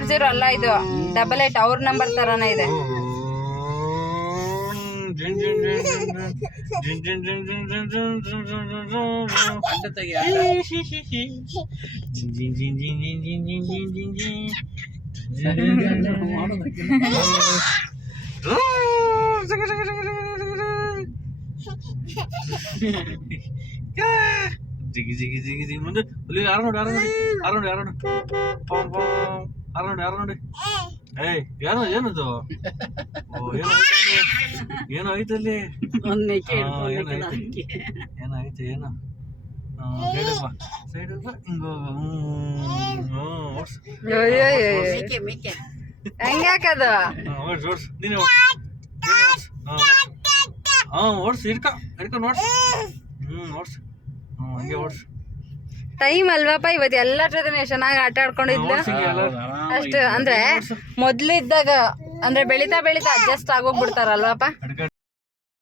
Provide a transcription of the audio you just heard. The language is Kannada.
340 ಅಲ್ಲ ಇದು 88 ಅವ್ರ ನಂಬರ್ ತರಾನೇ ಇದೆ. ಜಿಗಿ ಜಿಗಿ ಜಿಗಿ ಜಿಗಿ ಮುಂದೆ ಅಲ್ಲಿ ಯಾರು ನೋಡಿ ಯಾರು ನೋಡಿ ಏಯ್ ಯಾರು ಏನದು ಓ ಏನೋ ಐತಲ್ಲಿ ಏನಾಯ್ತು ಏನು ಸೈಡ್ ಹಿಂಗ ಹೆಂಗ್ ಯಾಕದು ಓಡ್ಸ್ ನೀನೆ ಓಡ್ಸ್ ಹಿಡ್ಕೊ ನೋಡ್ಸ್ ಓಡ್ಸ್ ಹಂಗೆ ಓಡ್ಸ್. ಟೈಮ್ ಅಲ್ವಾಪ ಇವತ್ತು ಎಲ್ಲರ ಜೊತೆ ಚೆನ್ನಾಗಿ ಆಟ ಆಡ್ಕೊಂಡಿದ್ಲು ಅಷ್ಟು. ಅಂದ್ರೆ ಮೊದ್ಲಿದ್ದಾಗ ಅಂದ್ರೆ ಬೆಳಿತಾ ಅಡ್ಜಸ್ಟ್ ಆಗೋಗ್ಬಿಡ್ತಾರಲ್ವಾಪ.